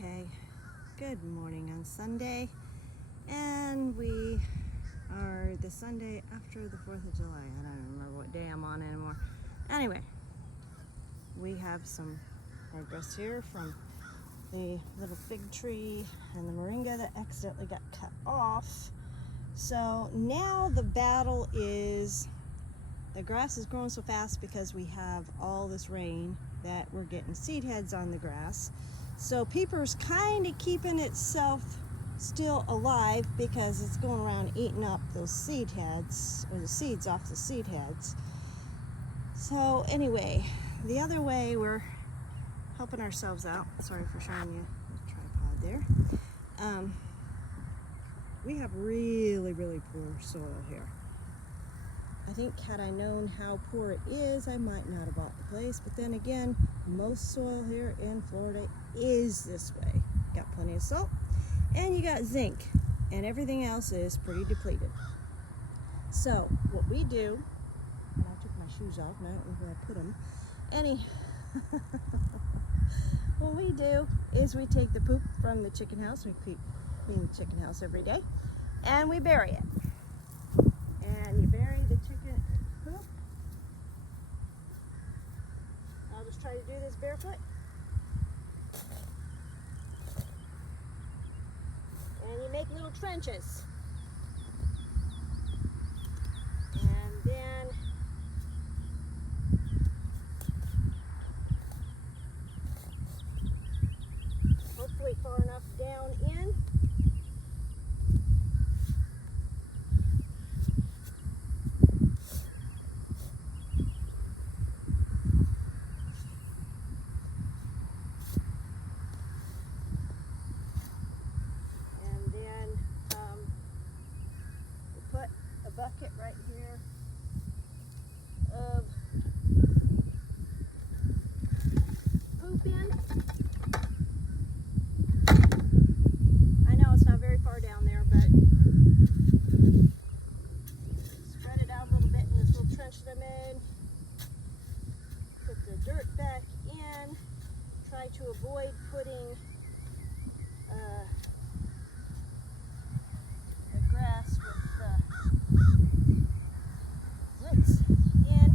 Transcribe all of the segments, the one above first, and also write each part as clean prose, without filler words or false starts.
Okay, good morning on Sunday, and we are the Sunday after the 4th of July. I don't remember what day I'm on anymore. Anyway, we have some progress here from the little fig tree and the moringa that accidentally got cut off. So now the battle is, the grass is growing so fast because we have all this rain that we're getting seed heads on the grass. So peeper's kind of keeping itself still alive because it's going around eating up those seed heads, or the seeds off the seed heads. So anyway, the other way we're helping ourselves out. Sorry for showing you the tripod there. We have really poor soil here. I think had I known how poor it is, I might not have bought the place. But then again, most soil here in Florida is this way. Got plenty of salt, and you got zinc, and everything else is pretty depleted. So what we do, and I took my shoes off, and I don't know where I put them. What we do is we take the poop from the chicken house. We clean the chicken house every day, and we bury it. And you bury the chicken poop. I'll just try to do this barefoot. And you make little trenches. And then hopefully far enough down in. Bucket right here of poop in. I know it's not very far down there, but spread it out a little bit in this little trench that I'm in. Put the dirt back in. Try to avoid putting the grass with roots in.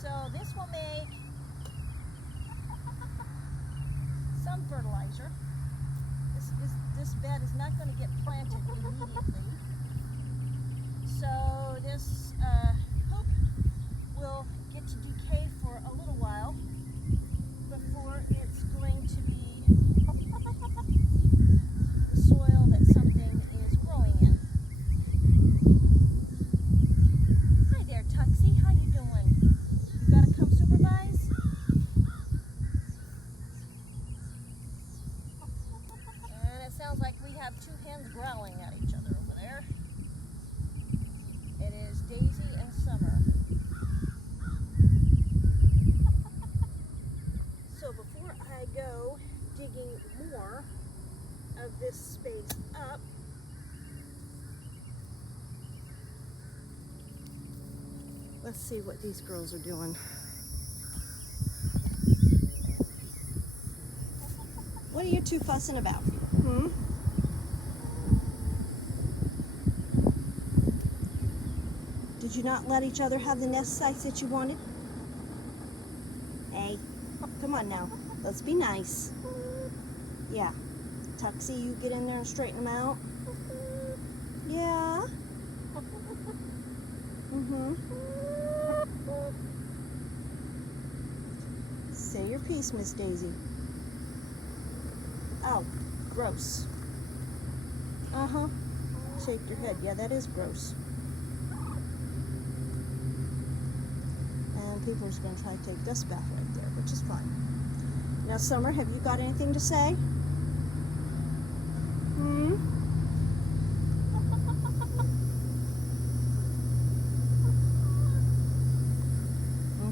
So this will make some fertilizer. This bed is not going to get planted immediately. So this poop will get to decay for a little while before it's going to be the soil that something is growing in. Hi there, Tuxie. How you doing? You gotta come supervise? Sounds like we have two hens growling at each other over there. It is Daisy and Summer. So before I go digging more of this space up, let's see what these girls are doing. What are you two fussing about? Did you not let each other have the nest sites that you wanted? Hey, come on now. Let's be nice. Yeah. Tuxie, you get in there and straighten them out. Yeah. Say your piece, Miss Daisy. Oh, gross. Shake your head. Yeah, that is gross. And people are just going to try to take a dust bath right there, which is fine. Now, Summer, have you got anything to say?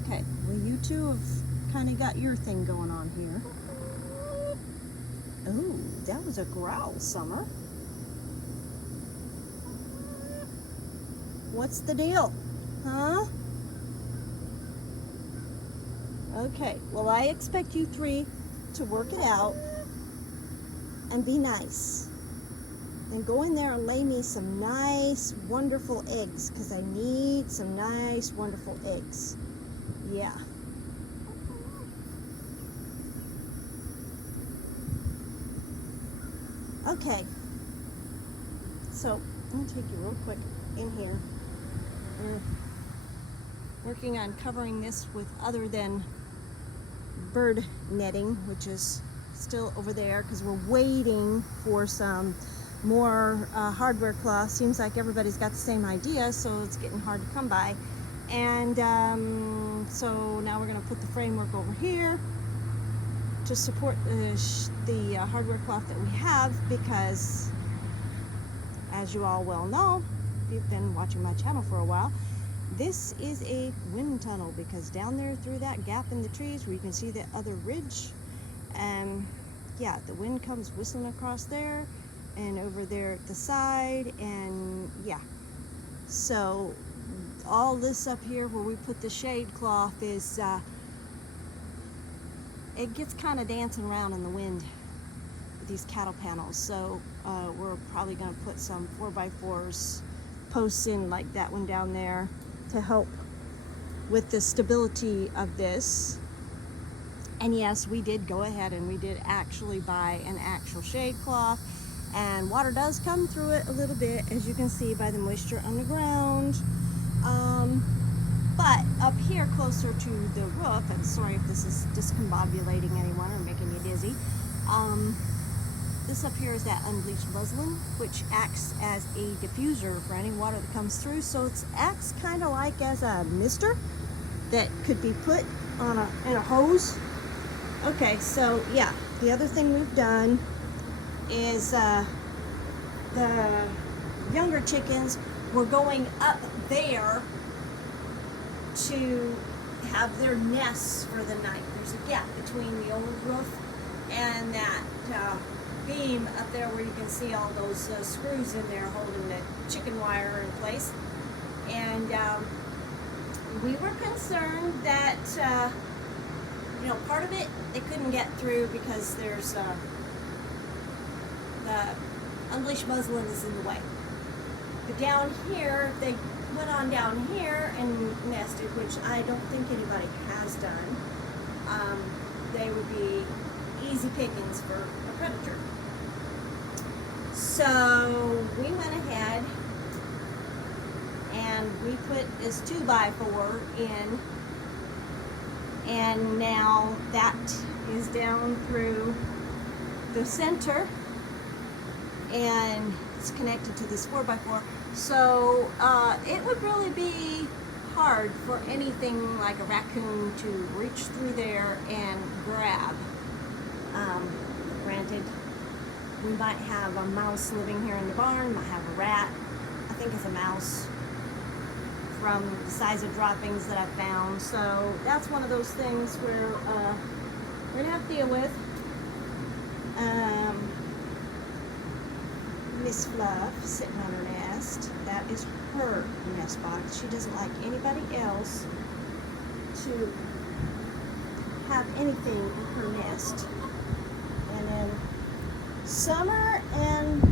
Okay, well you two have kind of got your thing going on here. Oh, that was a growl, Summer. What's the deal? Huh? Okay, well I expect you three to work it out and be nice. And go in there and lay me some nice, wonderful eggs, because I need some nice, wonderful eggs. Yeah. Okay. So, I'm going to take you real quick in here. We're working on covering this with other than bird netting, which is still over there, because we're waiting for some more hardware cloth. Seems like everybody's got the same idea, so it's getting hard to come by. And so now we're going to put the framework over here to support the hardware cloth that we have, because as you all well know, if you've been watching my channel for a while, this is a wind tunnel, because down there through that gap in the trees where you can see that other ridge, yeah, the wind comes whistling across there and over there at the side, and yeah, so all this up here where we put the shade cloth is it gets kind of dancing around in the wind with these cattle panels. So we're probably going to put some 4x4s posts in, like that one down there, to help with the stability of this. And yes, we did go ahead and we did actually buy an actual shade cloth, and water does come through it a little bit, as you can see by the moisture on the ground. But up here closer to the roof, and sorry if this is discombobulating anyone or making you dizzy, this up here is that unbleached muslin, which acts as a diffuser for any water that comes through. So it acts kind of like as a mister that could be put on in a hose. Okay, so yeah, the other thing we've done is the younger chickens were going up there to have their nests for the night. There's a gap between the old roof and that beam up there where you can see all those screws in there holding the chicken wire in place. And we were concerned that you know, part of it they couldn't get through because there's the unbleached muslin is in the way. But down here, if they went on down here and nested, which I don't think anybody has done, they would be easy pickings for a predator. So we went ahead and we put this 2x4 in, and now that is down through the center and it's connected to this 4x4. So it would really be hard for anything like a raccoon to reach through there and grab. Granted, we might have a mouse living here in the barn, might have a rat. I think it's a mouse from the size of droppings that I found. So that's one of those things where we're gonna have to deal with. Miss Fluff sitting on her nest. That is her nest box. She doesn't like anybody else to have anything in her nest. And then Summer and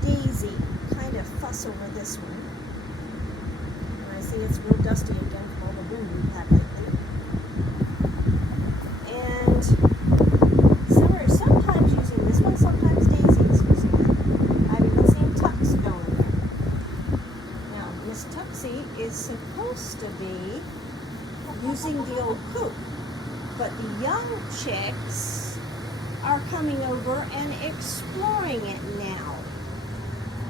Daisy kind of fuss over this one. And I see it's real dusty again from all the wind we've had lately. And Summer is sometimes using this one, sometimes Daisy is using it. I've even seen Tux go in there. Now, Miss Tuxie is supposed to be using the old coop, but the young chicks are coming over and exploring it now.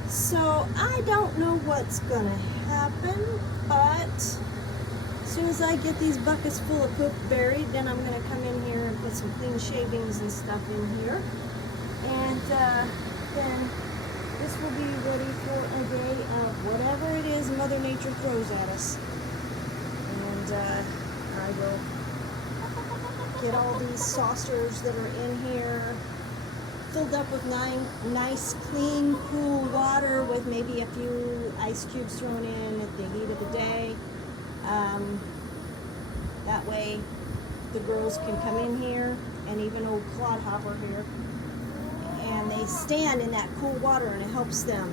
So I don't know what's gonna happen, but as soon as I get these buckets full of poop buried, then I'm gonna come in here and put some clean shavings and stuff in here. And then this will be ready for a day of whatever it is Mother Nature throws at us. And we'll get all these saucers that are in here filled up with nice, clean, cool water with maybe a few ice cubes thrown in at the heat of the day. That way the girls can come in here, and even old Clodhopper here, and they stand in that cool water, and it helps them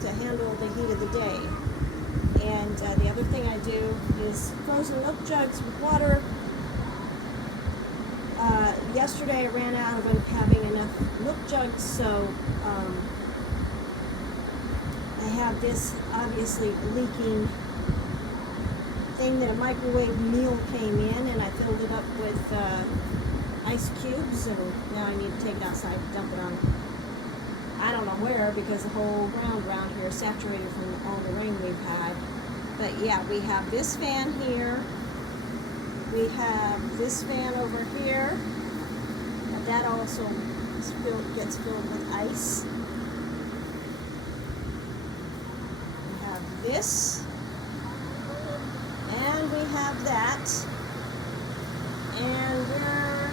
to handle the heat of the day. And the other thing I do is frozen milk jugs with water. Yesterday I ran out of having enough milk jugs, so I have this obviously leaking thing that a microwave meal came in, and I filled it up with ice cubes, and now I need to take it outside and dump it on, I don't know where, because the whole ground around here is saturated from all the rain we've had. But yeah, we have this fan here, we have this fan over here, and that also gets filled with ice. We have this, and we have that, and we're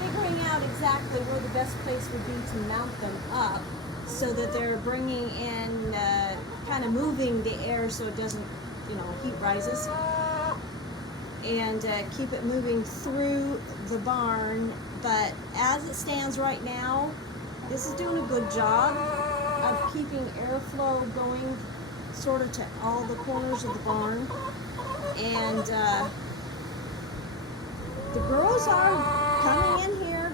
figuring out exactly where the best place would be to mount them up so that they're bringing in, kind of moving the air so it doesn't, heat rises, and keep it moving through the barn. But as it stands right now, this is doing a good job of keeping airflow going sort of to all the corners of the barn. And the girls are coming in here,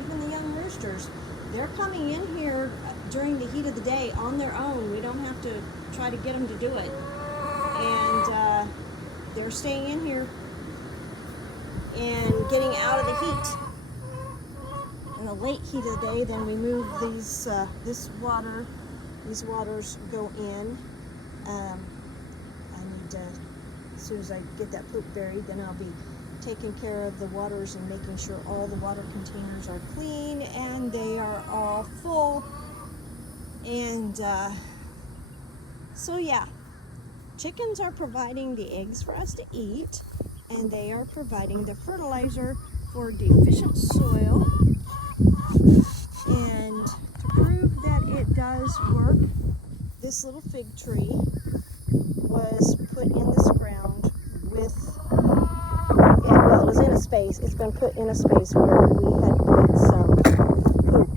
even the young roosters, they're coming in here during the heat of the day on their own. We don't have to try to get them to do it. And they're staying in here and getting out of the heat. In the late heat of the day, then we move these waters go in. I need to, as soon as I get that poop buried, then I'll be taking care of the waters and making sure all the water containers are clean and they are all full. And so yeah, chickens are providing the eggs for us to eat, and they are providing the fertilizer for deficient soil. And to prove that it does work, this little fig tree was put in this ground with, well, it was in a space. It's been put in a space where we had put some poop.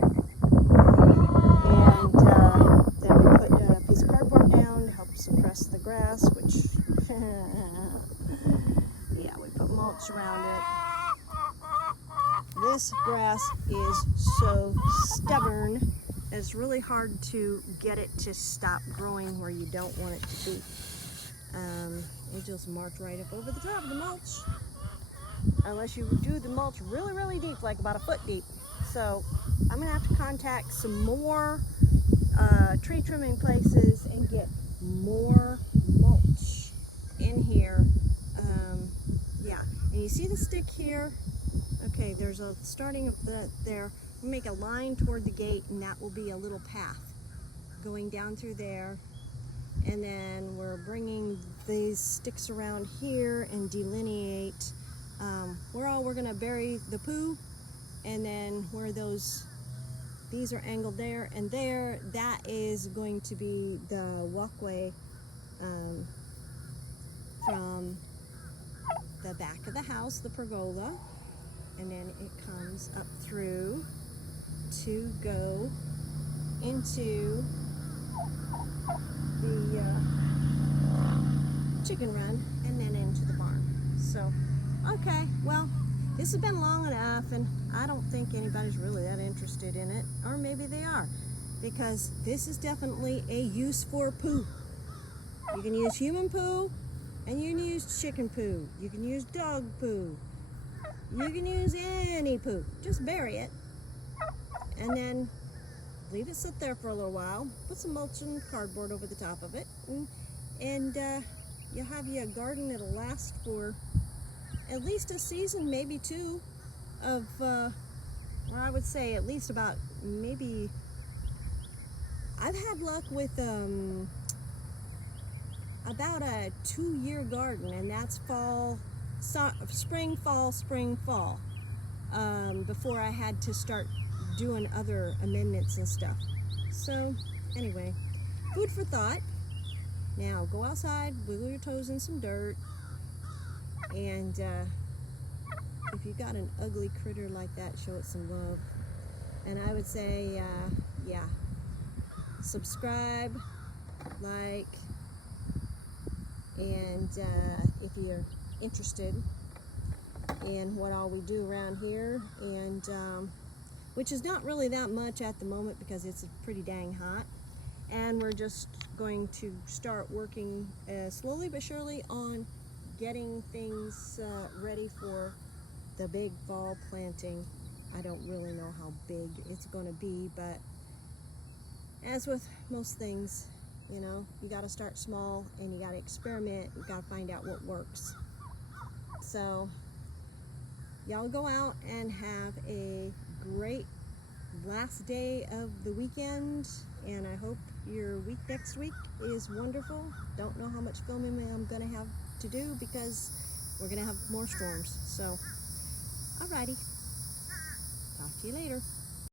And then we put a piece of cardboard down to help suppress the grass, which, yeah, we put mulch around it. This grass is so stubborn, it's really hard to get it to stop growing where you don't want it to be. It just marched right up over the top of the mulch, unless you do the mulch really, really deep, like about a foot deep. So I'm gonna have to contact some more tree trimming places and get more mulch in here. Yeah, and you see the stick here? Okay, there's a starting of that there. We'll make a line toward the gate, and that will be a little path going down through there. And then we're bringing these sticks around here and delineate where all we're going to bury the poo, and then where these are angled there and there, that is going to be the walkway from the back of the house, the pergola, and then it comes up through to go into the chicken run and then into the barn. So, okay, well, this has been long enough, and I don't think anybody's really that interested in it, or maybe they are, because this is definitely a use for poo. You can use human poo, and you can use chicken poo. You can use dog poo. You can use any poo. Just bury it, and then leave it sit there for a little while. Put some mulch and cardboard over the top of it, and you'll have you a garden that'll last for at least a season, maybe two, of, or I would say at least about maybe, I've had luck with about a 2-year garden, and that's spring, fall, before I had to start doing other amendments and stuff. So anyway, food for thought. Now go outside, wiggle your toes in some dirt, and if you've got an ugly critter like that, show it some love. And I would say, yeah, subscribe, like, and if you're interested in what all we do around here, and which is not really that much at the moment because it's pretty dang hot, and we're just going to start working slowly but surely on getting things ready for the big fall planting. I don't really know how big it's going to be, but as with most things, you know, you got to start small and you got to experiment. You got to find out what works. So y'all go out and have a great last day of the weekend, and I hope your week next week is wonderful. Don't know how much filming I'm going to have to do because we're going to have more storms. So alrighty, talk to you later.